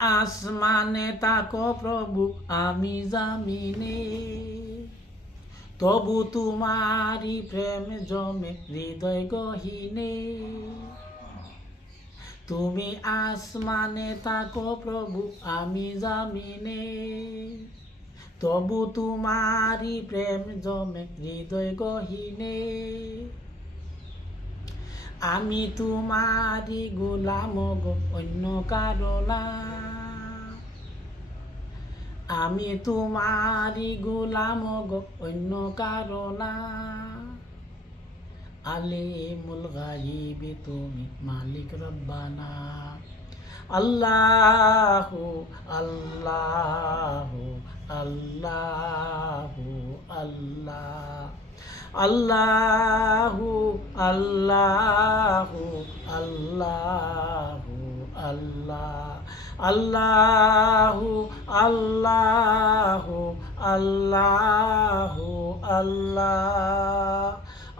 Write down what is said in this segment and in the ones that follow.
আসমানে তাকো প্রভু, আমি জামিনে, তবু তোমারি প্রেম জমে হৃদয় গহীনে। তুমি আসমানে তাকো প্রভু, আমি জামিনে, তবু তোমারি প্রেম জমে হৃদয় গহীনে। আমি তোমারি গোলাম গো, অন্য কারো না। আমি তোমারি গোলাম গো, অন্য কারো না। আলিমুল গায়িব তুমি মালিক রব্বানা। আল্লাহু আল্লাহু আল্লাহু আল্লাহ। আল্লাহু আল্লাহু আল্লাহু আল্লাহ। আল্লাহু আল্লাহু আল্লাহু আল্লাহ।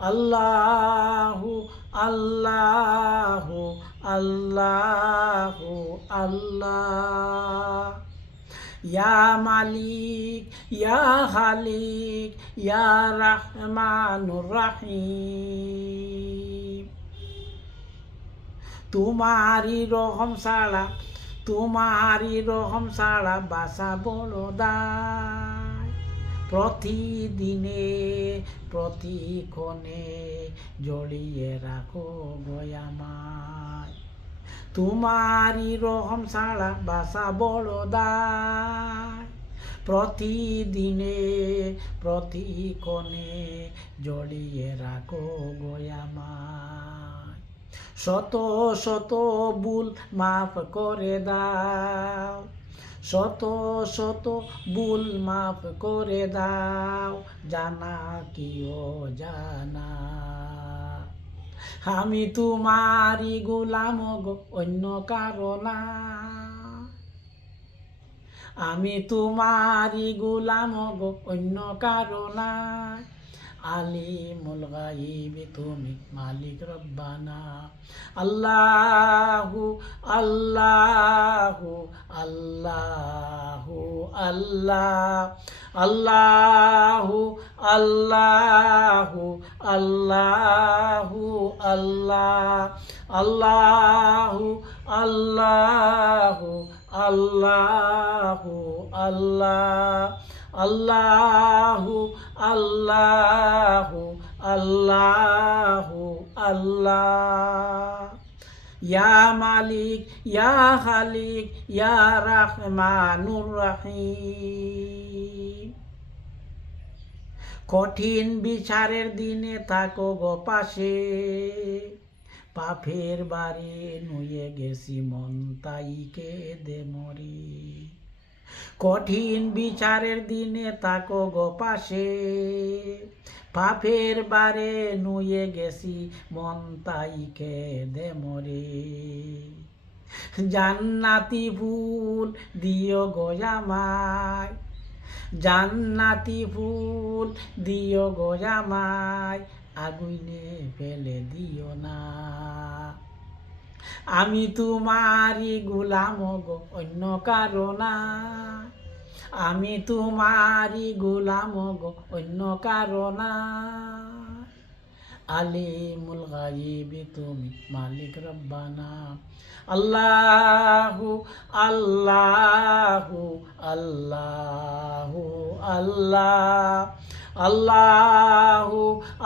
আল্লাহু আল্লাহু আল্লাহু আল্লাহ। ইয়া মালিক ইয়া খালিক ইয়া রহমানুর রহিম। তোমারি রহম ছাড়া বাসা বড় দায়। প্রতিদিনে প্রতিক্ষণে জড়িয়ে রাখো গয়ামায়। তোমারি রহম ছাড়া বাসা বড় দায়। প্রতিদিনে প্রতিক্ষণে জড়িয়ে রাখো গয়ামায়। শত শত ভুল মাফ করে দাও, শত শত ভুল মাফ করে দাও, জানা কি অজানা। আমি তোমারি গোলাম গো, অন্য কারো না। আমি তোমারি গোলাম গো, অন্য কারো না। আলিমুল গায়িব তুমি মালিক রব্বানা। আল্লাহু আল্লাহু আল্লাহু আল্লাহ। আল্লাহু আল্লাহু আল্লাহু আল্লাহ। আল্লাহু আল্লাহু আল্লাহু আল্লাহ। আল্লাহু আল্লাহু আল্লাহু আল্লাহ। ইয়া মালিক ইয়া খালিক ইয়া রহমানুর রহিম। কঠিন বিচারের দিনে থাকো গো পাশে, পাপের বাড়ি নুয়ে গেছি মন তাই কেঁদে মরি। কঠিন বিচারের দিনে থাকো গো পাশে, পাপের বারে নুয়ে গেছি মন তাই কেঁদে মরি। জান্নাতি ফুল দিও গো আমায়, জান্নাতি ফুল দিও গো আমায়, আগুনে ফেলে দিও না। আমি তোমারি গোলাম গো, অন্য কারো না। আমি তোমারি গোলাম গো, অন্য কারো না। আলিমুল গায়িব তুমি মালিক রব্বানা। আল্লাহু আল্লাহু আল্লাহু আল্লাহ। আল্লাহু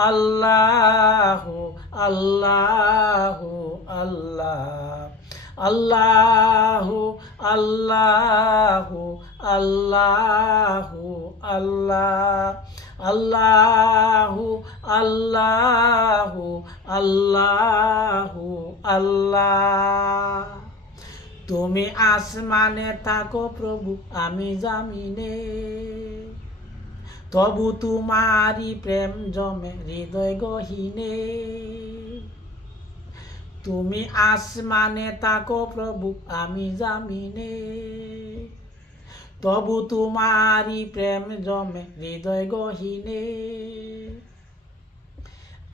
আল্লাহু আল্লাহু আল্লাহ। আল্লাহু আল্লাহু আল্লাহু আল্লাহ। আল্লাহু আল্লাহু আল্লাহু আল্লাহ। তুমি আসমানে থাকো প্রভু, আমি জামিনে, তবু তোমারি প্রেম জমে হৃদয় গহীনে। তুমি আসমানে থাকো প্রভু, আমি জামিনে, তবু তোমারি প্রেম জমে হৃদয় গহীনে।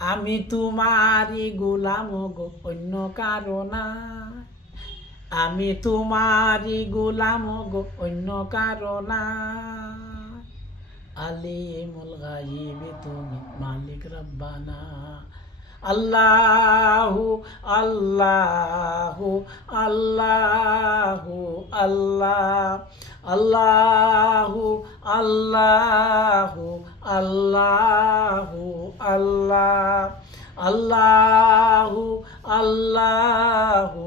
আমি তোমারি গোলাম গো, অন্য কারো না। আমি তোমারই গোলাম গো, অন্য কারো না। আলিমুল গায়বি তুমি, মালিক রব্বানা। আল্লাহু আল্লাহু আল্লাহু আল্লাহ, আল্লাহু আল্লাহু আল্লাহু আল্লাহ, আল্লাহু আল্লাহু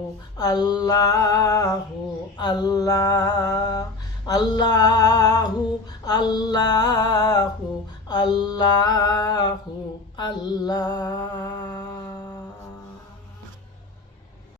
আল্লাহু আল্লাহ, আল্লাহু আল্লাহু আল্লাহু আল্লাহ।